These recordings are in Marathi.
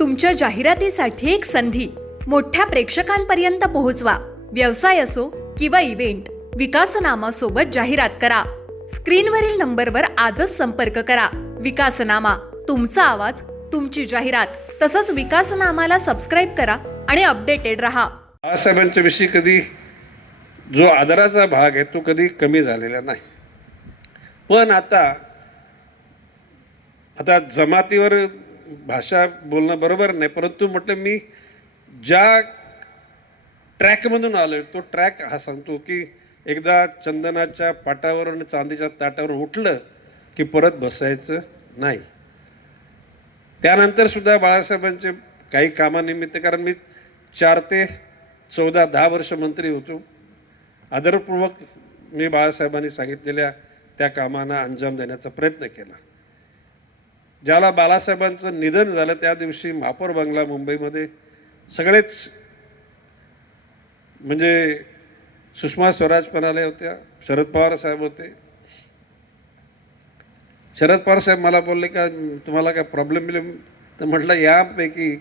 तुमच्या जाहिरातीसाठी एक संधी मोठ्या प्रेक्षकांपर्यंत पोहोचवा. व्यवसाय असो किंवा इव्हेंट, विकासनामा सोबत जाहिरात करा. स्क्रीनवरील नंबरवर आजच संपर्क करा. विकासनामा, तुमचा आवाज, तुमची जाहिरात. तसंच विकासनामाला सबस्क्राईब करा आणि अपडेटेड रहा. बाळासाहेबांच्या विषयी कधी जो आदराचा भाग आहे तो कधी कमी झालेला नाही. पण आता जमातीवर भाषा बोलणं बरोबर नाही, परंतु म्हटलं मी ज्या ट्रॅकमधून आलो तो ट्रॅक हा सांगतो की एकदा चंदनाच्या पाटावर आणि चांदीच्या ताटावर उठलं की परत बसायचं नाही. त्यानंतर सुद्धा बाळासाहेबांचे काही कामानिमित्त, कारण मी 4 ते 14 10 वर्ष मंत्री होतो, आदरपूर्वक मी बाळासाहेबांनी सांगितलेल्या त्या कामांना अंजाम देण्याचा प्रयत्न केला. ज्याला बाळासाहेबांचं निधन झालं त्या दिवशी महापौर बंगला मुंबईमध्ये सगळेच, म्हणजे सुषमा स्वराज पण आल्या होत्या, शरद पवार साहेब होते. शरद पवार साहेब मला बोलले का तुम्हाला काय प्रॉब्लेम बिलेम, तर म्हटलं यापैकी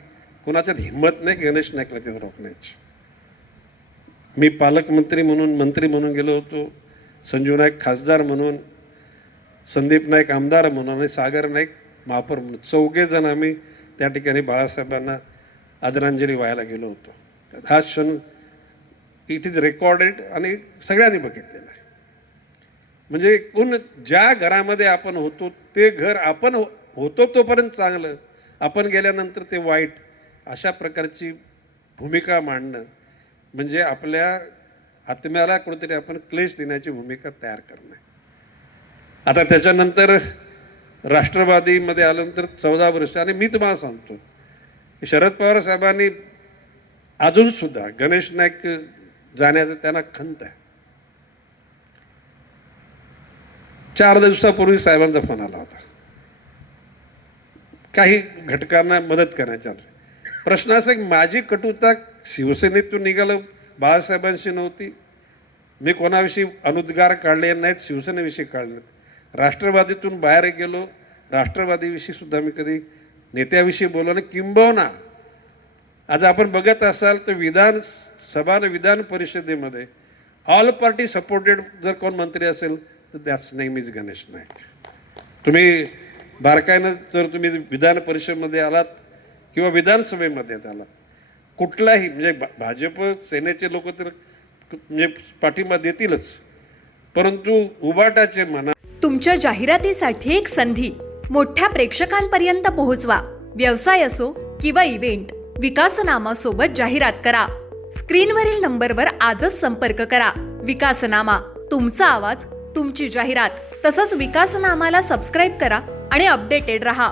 कुणाच्यात हिंमत नाही गणेश नाईकला तिथं रोखण्याची. मी पालकमंत्री म्हणून, मंत्री म्हणून गेलो होतो, संजू नाईक खासदार म्हणून, संदीप नाईक आमदार म्हणून आणि सागर नाईक महापौर म्हणून 4घे जण आम्ही त्या ठिकाणी बाळासाहेबांना आदरांजली व्हायला गेलो होतो. हा क्षण इट इज रेकॉर्डेड आणि सगळ्यांनी बघितलेला आहे. म्हणजे ज्या घरामध्ये आपण होतो ते घर आपण होतो तोपर्यंत चांगलं, आपण गेल्यानंतर ते वाईट, अशा प्रकारची भूमिका मांडणं म्हणजे आपल्या आत्म्याला कुठेतरी आपण क्लेश देण्याची भूमिका तयार करणं. आता त्याच्यानंतर राष्ट्रवादीमध्ये आल्यानंतर 14 वर्ष, आणि मी तुम्हाला सांगतो की शरद पवार साहेबांनी अजूनसुद्धा गणेश नाईक जाण्याचं त्यांना खंत आहे. 4 दिवसापूर्वी साहेबांचा फोन आला होता काही घटकांना मदत करण्याचा. प्रश्न असा की माझी कटुता शिवसेनेतून निघालं, बाळासाहेबांशी नव्हती. मी कोणाविषयी अनुद्गार काढले नाहीत, शिवसेनेविषयी काढले नाहीत. राष्ट्रवादीतून बाहेर गेलो, राष्ट्रवादीविषयी सुद्धा मी कधी नेत्याविषयी बोललो नाही. किंबहुना आज आपण बघत असाल तर विधानसभा आणि विधान परिषदेमध्ये ऑल पार्टी सपोर्टेड जर कोण मंत्री असेल तर दॅट्स नेहमीच गणेश नाईक. तुम्ही बारकाईनं जर तुम्ही विधान परिषदेमध्ये आलात किंवा विधानसभेमध्ये आलात, कुठलाही म्हणजे भाजप सेनेचे लोक तर म्हणजे पाठिंबा देतीलच, परंतु उबाटाचे म्हणा. तुमच्या जाहिरातीसाठी एक संधी मोठ्या प्रेक्षकांपर्यंत पोहोचवा. व्यवसाय असो किंवा इव्हेंट, विकासनामा सोबत जाहिरात करा. स्क्रीनवरील नंबरवर आजच संपर्क करा. विकासनामा, तुमचा आवाज, तुमची जाहिरात. तसंच विकासनामाला सबस्क्राईब करा आणि अपडेटेड रहा.